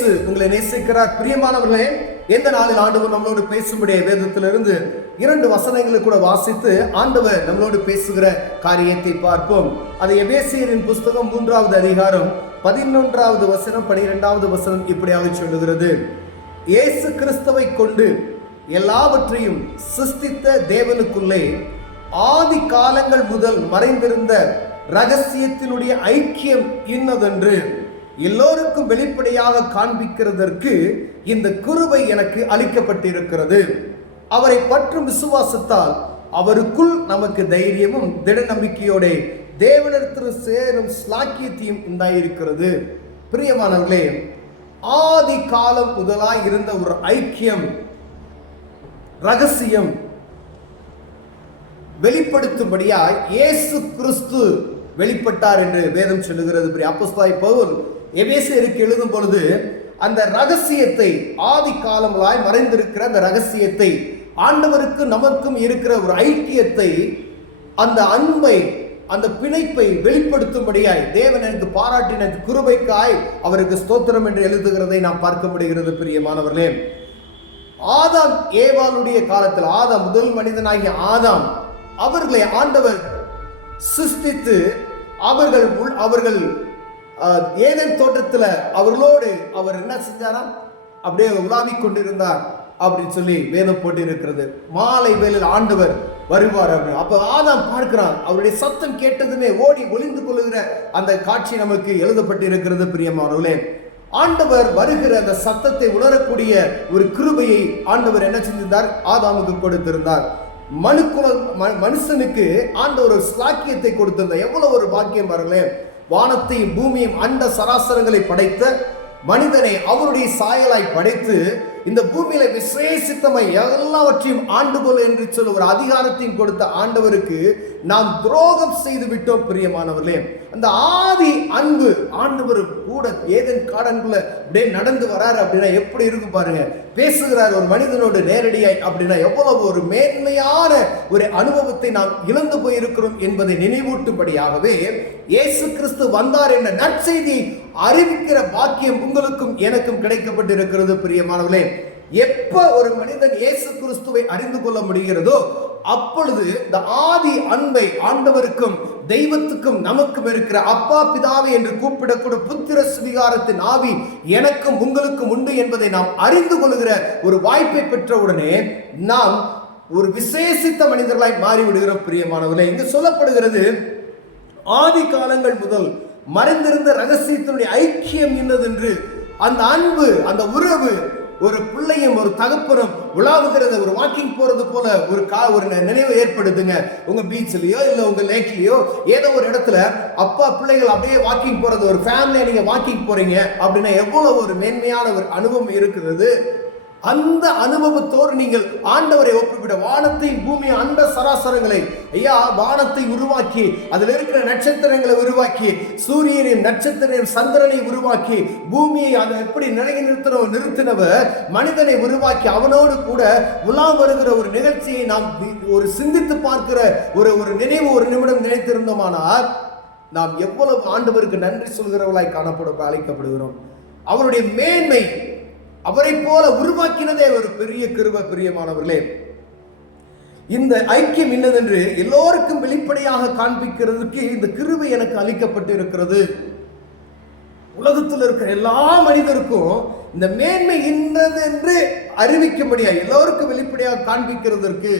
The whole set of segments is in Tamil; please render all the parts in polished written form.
உங்களை நேசிக்கிறார். பிரியமானவர்களே, எந்த நாளில் ஆண்டவர் நம்மளோடு பேசும்படிய வேதத்திலிருந்து 2 வசனங்களை கூட வாசித்து ஆண்டவர் நம்மளோடு பேசுகிற காரியத்தை பார்ப்போம். அது எபேசியரின் புஸ்தகம் 3வது அதிகாரம் 11வது வசனம் 12வது வசனம் இப்படியாக சொல்லுகிறது. இயேசு கிறிஸ்துவை கொண்டு எல்லாவற்றையும் சிருஷ்டித்த தேவனுக்குள்ளே ஆதி காலங்கள் முதல் மறைந்திருந்த ரகசியத்தினுடைய ஐக்கியம் இன்னதென்று எல்லோருக்கும் வெளிப்படையாக காண்பிக்கிறதற்கு இந்த கிருபை எனக்கு அளிக்கப்பட்டிருக்கிறது. அவரை பற்றும் விசுவாசத்தால் அவருக்குள் நமக்கு தைரியமும் திட நம்பிக்கையோட தேவனிடத்தில் சேரும் ஸ்லாக்கியத்தையும் உண்டாயிருக்கிறது. பிரியமானவர்களே, ஆதி காலம் முதலாய் இருந்த ஒரு ஐக்கியம், ரகசியம் வெளிப்படுத்தும்படியாய் இயேசு கிறிஸ்து வெளிப்பட்டார் என்று வேதம் சொல்லுகிறது. அப்போஸ்தலனாகிய பவுல் எபேசியருக்கு எழுதும் பொழுது அந்த ரகசியத்தை, ஆதி காலங்களாய் மறைந்திருக்கிற அந்த ரகசியத்தை, ஆண்டவருக்கு நமக்கும் இருக்கிற ஒரு ஐக்கியத்தை, அந்த அன்பை, அந்த பிணைப்பை வெளிப்படுத்தும்படியாய் தேவன் எனக்கு பாராட்டின கிருபைக்காய் அவருக்கு ஸ்தோத்திரம் என்று எழுதுகிறதை நாம் பார்க்க முடிகிறது. பிரியமானவர்களே, ஆதாம் ஏவாளுடைய காலத்தில், ஆதாம் முதல் மனிதனாகிய ஆதாம், அவர்களை ஆண்டவர் சிருஷ்டித்து அவர்கள் ஏதேன் தோட்டத்தில் அவர்களோடு அவர் என்ன செஞ்சாராம், அப்படியே உலாவிக் கொண்டிருந்தார் அப்படின்னு சொல்லி வேதம் போட்டு இருக்கிறது. மாலை வேளையில் ஆண்டவர் வருவார் அப்படின்னு. அப்ப ஆதாம் பார்க்கிறான், அவருடைய சத்தம் கேட்டதுமே ஓடி ஒளிந்து கொள்ளுகிற அந்த காட்சி நமக்கு எழுதப்பட்டு இருக்கிறது. பிரியமானவர்களே, ஆண்டவர் வருகிற அந்த சத்தத்தை உணரக்கூடிய ஒரு கிருபையை ஆண்டவர் என்ன செஞ்சிருந்தார், ஆதாமுக்கு கொடுத்திருந்தார். மனுஷனுக்கு ஆண்டவர் ஒரு ஸ்லாக்கியத்தை கொடுத்திருந்தார். எவ்வளவு ஒரு பாக்கியம் பாருங்களேன். வானத்தையும் பூமியும் அண்ட சராசரங்களை படைத்த மனிதனை அவருடைய சாயலாய் படைத்து இந்த பூமியில விசேஷித்தமை எல்லாவற்றையும் ஆண்டுகொள் என்று சொல்ல ஒரு அதிகாரத்தையும் கொடுத்த ஆண்டவருக்கு நாம் துரோகம் செய்து விட்டோம். பிரியமானவர்களே, அந்த ஆதி அன்பு ஆண்டவர் கூட ஏதேன் காடன்குள்ள அப்படியே நடந்து வராரு அப்படின்னா எப்படி இருக்கும் பாருங்க. பேசுகிறார் ஒரு மனிதனோடு நேரடியாய் அப்படின்னா எவ்வளவு ஒரு மேன்மையான ஒரு அனுபவத்தை நாம் இழந்து போயிருக்கிறோம் என்பதை நினைவூட்டும்படியாகவே இயேசு கிறிஸ்து வந்தார் என்ற நற்செய்தி அறிவிக்கிற பாக்கியம் உங்களுக்கும் எனக்கும் கிடைக்கப்பட்டிருக்கிறது. பிரியமானவர்களே, எப்ப ஒரு மனிதன் இயேசு கிறிஸ்துவை அறிந்து கொள்ள முடிகிறதோ அப்பொழுது இந்த ஆதி அன்பை ஆண்டவருக்கும் தெய்வத்துக்கும் நமக்கும் இருக்கிற அப்பா பிதாவே என்று கூப்பிடக்கூடிய புத்திர சுவிகாரத்தின் ஆவி எனக்கும் உங்களுக்கும் உண்டு என்பதை நாம் அறிந்து கொள்கிற ஒரு வாய்ப்பை பெற்றவுடனே நாம் ஒரு விசேஷித்த மனிதர்களாய் மாறிவிடுகிறோம். பிரியமானவர்களே, இங்கு சொல்லப்படுகிறது ஆதி காலங்கள் முதல் மறைந்திருந்த ரகசியத்தினுடைய ஐக்கியம் என்னதென்று. அந்த அன்பு, அந்த உறவு, ஒரு பிள்ளையும் ஒரு தகப்பனும் உலாவுகிறது, ஒரு வாக்கிங் போறது போல ஒரு நினைவு ஏற்படுதுங்க. உங்க பீச்லயோ இல்ல உங்க லேக்லயோ ஏதோ ஒரு இடத்துல அப்பா பிள்ளைகள் அப்படியே வாக்கிங் போறது, ஒரு ஃபேமிலியா நீங்க வாக்கிங் போறீங்க அப்படின்னா எவ்வளவு ஒரு மேன்மையான ஒரு அனுபவம் இருக்கிறது. அந்த அனுபவத்தோடு நீங்கள் ஆண்டவரை ஒப்புவிட, வானத்தை பூமி அண்ட சராசரங்களை, ஐயா, வானத்தை உருவாக்கி அதில் இருக்கிற நட்சத்திரங்களை உருவாக்கி, சூரியனின் நட்சத்திரம் சந்திரனை உருவாக்கி, பூமியை அதை எப்படி நிறுத்தினவர் மனிதனை உருவாக்கி அவனோடு கூட உலா வருகிற ஒரு நிகழ்ச்சியை நாம் ஒரு சிந்தித்து பார்க்கிற ஒரு நினைவு, ஒரு நிமிடம் நினைத்திருந்தோமானால் நாம் எவ்வளவு ஆண்டவருக்கு நன்றி சொல்கிறவர்களாய் அழைக்கப்படுகிறோம். அவருடைய மேன்மை, அவரை போல உருவாக்கினதே ஒரு பெரிய கிருபை. பிரியமானவர்களே, இந்த ஐக்கியம் என்னதென்று எல்லோருக்கும் வெளிப்படையாக காண்பிக்கிறதுக்கு இந்த கிருபை எனக்கு அளிக்கப்பட்டு இருக்கிறது. உலகத்தில் இருக்கிற எல்லா மனிதருக்கும் இந்த மேன்மை இன்னது என்று அறிவிக்க முடியாது, எல்லோருக்கும் வெளிப்படையாக காண்பிக்கிறதற்கு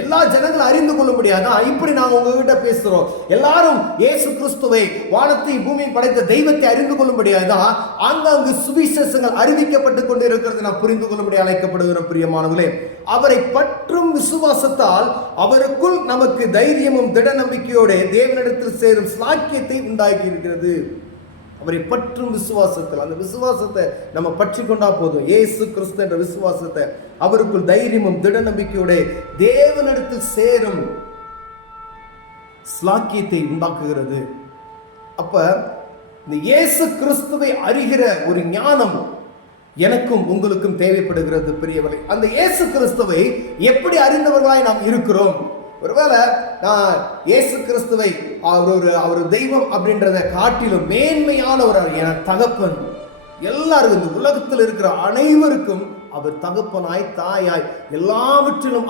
எல்லா ஜனங்களும் அறிந்து கொள்ள முடியாது. இப்படி நாங்கள் உங்ககிட்ட பேசுறோம், எல்லாரும் இயேசு கிறிஸ்துவை, வானத்தை பூமியை படைத்த தெய்வத்தை அறிந்து கொள்ள முடியாதுதான் ஆங்காங்கு சுவிசேஷங்கள் அறிவிக்கப்பட்டு கொண்டு இருக்கிறது நாம் புரிந்து கொள்ள முடியாது அழைக்கப்படுகிற. பிரியமானவர்களே, அவரை பற்றும் விசுவாசத்தால் அவருக்குள் நமக்கு தைரியமும் திட நம்பிக்கையோட தேவனிடத்தில் சேரும் ஸ்லாக்கியத்தை உண்டாக்கி இருக்கிறது. அவரை பற்றும் விசுவாசத்தில், அந்த விசுவாசத்தை நம்ம பற்றி கொண்டா போதும். இயேசு கிறிஸ்து என்ற விசுவாசத்தை, அவருக்குள் தைரியமும் திட நம்பிக்கையோட தேவனிடத்தில் சேரும் ஸ்லாக்கியத்தை உண்டாக்குகிறது. அப்ப இந்த இயேசு கிறிஸ்துவை அறிகிற ஒரு ஞானம் எனக்கும் உங்களுக்கும் தேவைப்படுகிறது. பெரியவர்களே, அந்த இயேசு கிறிஸ்துவை எப்படி அறிந்தவர்களாய் நாம் இருக்கிறோம்? ஒருவேளை நான் இயேசு கிறிஸ்துவை அவர் தெய்வம் அப்படின்றத காட்டிலும் மேன்மையான ஒரு என் தகப்பன், எல்லாருக்கும், இந்த உலகத்தில் இருக்கிற அனைவருக்கும் அவர் தகப்பனாய், தாயாய், எல்லாவற்றிலும்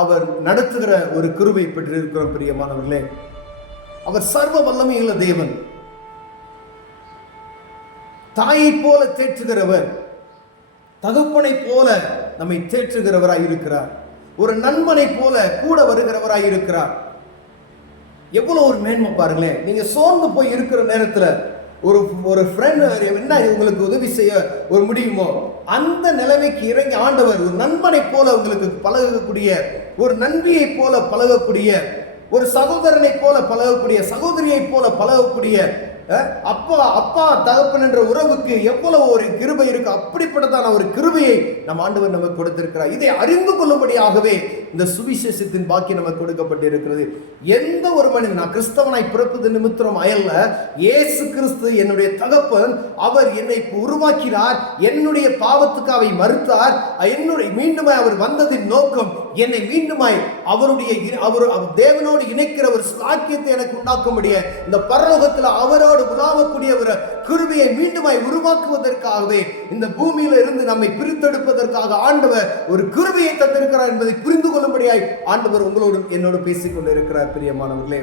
அவர் நடத்துகிற ஒரு கிருபை பெற்றிருக்கிறோம் பிரியமானவர்களே. அவர் சர்வ வல்லமையுள்ள தேவன். தாயை போல தேற்றுகிறவர், தகப்பனை போல நம்மை தேற்றுகிறவராய் இருக்கிறார். ஒரு நண்பனை போல கூட வருகிறவராய் இருக்கிறார். எவ்வளவு ஒரு மேன்மை பாருங்களேன். நீங்க சோர்ந்து போய் இருக்கிற நேரத்துல ஒரு ஃப்ரெண்ட் என்ன உங்களுக்கு உதவி செய்ய ஒரு முடியுமோ அந்த நிலைமைக்கு இறங்கி ஆண்டவர் ஒரு நண்பனை போல உங்களுக்கு பழகக்கூடிய, ஒரு நண்பியை போல பழகக்கூடிய, ஒரு சகோதரனை போல பழகக்கூடிய, சகோதரியை போல பழகக்கூடிய, அப்பா தகப்பன் என்ற உறவுக்கு எவ்வளவு ஒரு கிருபை இருக்கு. அப்படிப்பட்டதான ஒரு கிருபையை நம் ஆண்டவர் நமக்கு கொடுத்திருக்கிறார். இதை அறிந்து கொள்ளும்படியாகவே இந்த சுவிசேஷத்தின் பாக்கி நமக்கு கொடுக்கப்பட்டிருக்கிறது. எந்த ஒரு மனிதன், நான் கிறிஸ்தவனாய் பிறப்பது நிமித்தம் அயல்ல, இயேசு கிறிஸ்து என்னுடைய தகப்பன், அவர் என்னை உருவாக்கினார், என்னுடைய பாவத்துக்கு அவை மறுத்தார், என்னுடைய மீண்டுமாய் அவர் வந்ததின் நோக்கம் என்னை மீண்டுமாய் அவர் தேவனோடு இணைக்கிற ஒரு சாக்கியத்தை எனக்கு உண்டாக்கும்படிய இந்த பரலோகத்தில் அவரோடு உலாவக்கூடிய ஒரு கிருபையை மீண்டுமாய் உருவாக்குவதற்காகவே இந்த பூமியில இருந்து நம்மை பிரித்தெடுப்பதற்காக ஆண்டவர் ஒரு கிருபையை தந்திருக்கிறார் என்பதை புரிந்து கொள்ளும்படியாய் ஆண்டவர் உங்களோடு என்னோடு பேசிக் கொண்டிருக்கிறார். பிரியமானவர்களே,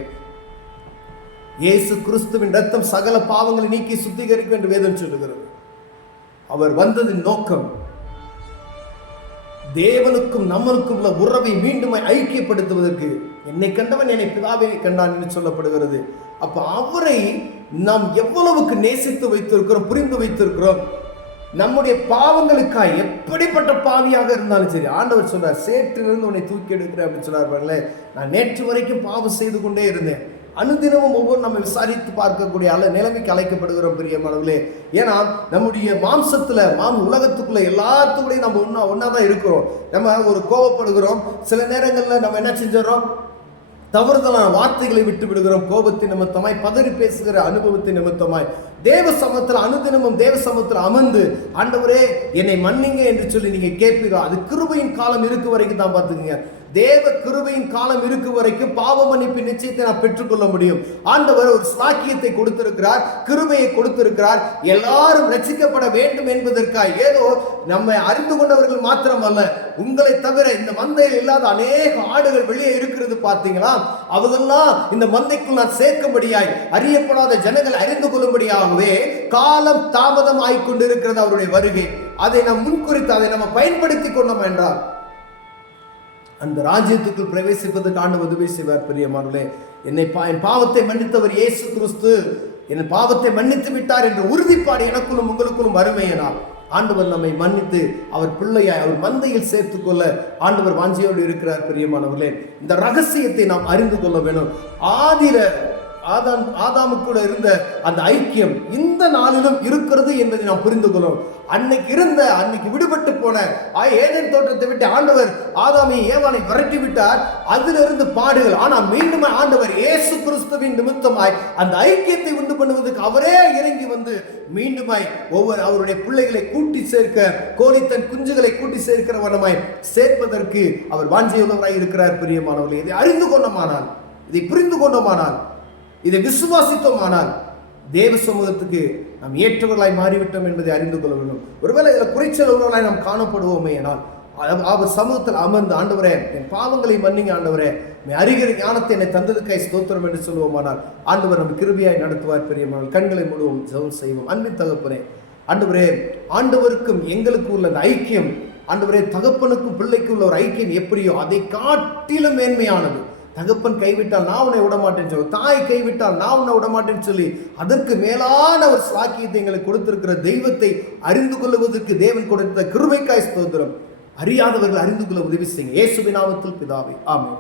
இயேசு கிறிஸ்துவின் இரத்தம் சகல பாவங்களை நீக்கி சுத்திகரிக்கும் என்று வேதம் சொல்லுகிறது. அவர் வந்ததின் நோக்கம் தேவனுக்கும் நம்மளுக்கும் உள்ள உறவை மீண்டும் ஐக்கியப்படுத்துவதற்கு. என்னை கண்டவன் என்னை பிதாவை கண்டான் என்று சொல்லப்படுகிறது. அப்ப அவரை நாம் எவ்வளவுக்கு நேசித்து வைத்திருக்கிறோம், புரிந்து வைத்திருக்கிறோம். நம்முடைய பாவங்களுக்காய் எப்படிப்பட்ட பாவியாக இருந்தாலும் சரி, ஆண்டவர் சொல்றார், சேற்றிலிருந்து உன்னை தூக்கி எடுக்கிறேன் அப்படின்னு சொல்றாரு. நான் நேற்று வரைக்கும் பாவம் செய்து கொண்டே இருந்தேன். அனுதினமும் ஒவ்வொரு நம்ம விசாரித்து பார்க்கக்கூடிய நிலைமைக்கு அழைக்கப்படுகிறோம் பிரியமானவர்களே. ஏன்னா நம்முடைய மாம்சத்துல உலகத்துக்குள்ள எல்லாத்துக்குள்ளேயும் நம்ம ஒன்னாதான் இருக்கிறோம். நம்ம ஒரு கோபப்படுகிறோம், சில நேரங்கள்ல நம்ம என்ன செஞ்சிடறோம், தவறுதலான வார்த்தைகளை விட்டு விடுகிறோம். கோபத்தின் நிமித்தமாய், பதறி பேசுகிற அனுபவத்தின் நிமித்தமாய் தேவ சமூகத்தில் அனுதினமும் தேவ சமூகத்தில் அமர்ந்து ஆண்டவரே என்னை மன்னிங்க என்று சொல்லி நீங்க கேட்பீங்க. அது கிருபையின் காலம் இருக்கு வரைக்கும் தான். பார்த்துக்கங்க, தேவ கிருபையின் காலம் இருக்கு வரைக்கும் பாவ மன்னிப்பு நிச்சயத்தை நான் பெற்றுக்கொள்ள முடியும். ஆண்டவர் ஒரு சாக்கியத்தை கொடுத்திருக்கிறார், கிருபையை கொடுத்திருக்கிறார். எல்லாரும் ரட்சிக்கப்பட வேண்டும் என்பதற்காக ஏதோ நம்ம அறிந்து கொண்டவர்கள் மாத்திரமல்ல, உங்களை தவிர இந்த மந்தையில் இல்லாத அநேக ஆடுகள் வெளியே இருக்கிறது பார்த்தீங்களா, அவர்களெல்லாம் இந்த மந்தைக்குள் நான் சேர்க்கும்படியாய், அறியப்படாத ஜனங்கள் அறிந்து கொள்ளும்படியாகவே காலம் தாமதம் ஆகிக்கொண்டிருக்கிறது அவருடைய வருகை. அதை நாம் முன்குறித்து அதை நம்ம பயன்படுத்தி கொண்டோம் என்றால் அந்த ராஜ்யத்துக்குள் பிரவேசிப்பதற்கு ஆண்டவர் உதவி செய்வார். பிரியமானவர்களே, என் பாவத்தை மன்னித்தவர் இயேசு கிறிஸ்து என் பாவத்தை மன்னித்து விட்டார் என்ற உறுதிப்பாடு எனக்குள்ளும் உங்களுக்குள்ளும் அருமையானால் ஆண்டவர் நம்மை மன்னித்து அவர் பிள்ளையாய் அவர் மந்தையில் சேர்த்துக் கொள்ள ஆண்டவர் வாஞ்சியோடு இருக்கிறார். பிரியமானவர்களே, இந்த ரகசியத்தை நாம் அறிந்து கொள்ள வேணும். ஆதாமுக்கூட இருந்த அந்த ஐக்கியம் இந்த நாளிலும் இருக்கிறது என்பதை நாம் புரிந்து கொள்ளும். அன்னைக்கு விடுபட்டு போன ஏதேன் தோட்டத்தை விட்டு ஆண்டவர் ஆதாமை ஏவானை விரட்டி விட்டார். அதிலிருந்து பாடுகள். ஆனால் மீண்டும் ஆண்டவர் இயேசு கிறிஸ்துவின் நிமித்தமாய் அந்த ஐக்கியத்தை உண்டு பண்ணுவதற்கு அவரே இறங்கி வந்து மீண்டுமாய் அவருடைய பிள்ளைகளை கூட்டி சேர்க்க, கோழி தன் குஞ்சுகளை கூட்டி சேர்க்கிற வண்ணமாய் சேர்ப்பதற்கு அவர் வாஞ்சியுள்ளவராய் இருக்கிறார். பிரியமானவர்களே, இதை அறிந்து கொண்டோமானால், இதை புரிந்து கொண்டோமானால், இதை விசுவாசித்தோமானால் தேவ சமூகத்துக்கு நாம் ஏற்றவர்களாய் மாறிவிட்டோம் என்பதை அறிந்து கொள்ள வேண்டும். ஒருவேளை இதில் குறைச்சல் உள்ளவர்களாய் நாம் காணப்படுவோமே ஆனால் அவர் சமூகத்தில் அமர்ந்து ஆண்டவரே என் பாவங்களை மன்னிங்க, ஆண்டவரே அறிகிற ஞானத்தை என்னை தந்ததுக்காய் ஸ்தோத்திரம் என்று சொல்லுவோமானால் ஆண்டவர் நம்ம கிருபையாய் நடத்துவார். பெரியமானால் கண்களை மூடுவோம், ஜெபம் செய்வோம். அன்பின் தகப்பனே, ஆண்டவரே, ஆண்டவருக்கும் எங்களுக்கு உள்ள அந்த ஐக்கியம், ஆண்டவரே தகப்பனுக்கும் பிள்ளைக்கும் உள்ள ஒரு ஐக்கியம் எப்படியோ அதை காட்டிலும் மேன்மையானது. தகப்பன் கைவிட்டால் நான் உன்னை விடமாட்டேன்னு சொல்லி, தாய் கைவிட்டால் நான் உன்னை விடமாட்டேன்னு சொல்லி அதற்கு மேலான ஒரு சாக்கியத்தை எங்களுக்கு கொடுத்திருக்கிற தெய்வத்தை அறிந்து கொள்வதற்கு தேவன் கொடுத்த கிருபைக்காய் ஸ்தோத்திரம். அறியாதவர்கள் அறிந்து கொள்ள உதவி செய்யுங்க. இயேசுவின் நாமத்தில் பிதாவே, ஆமென்.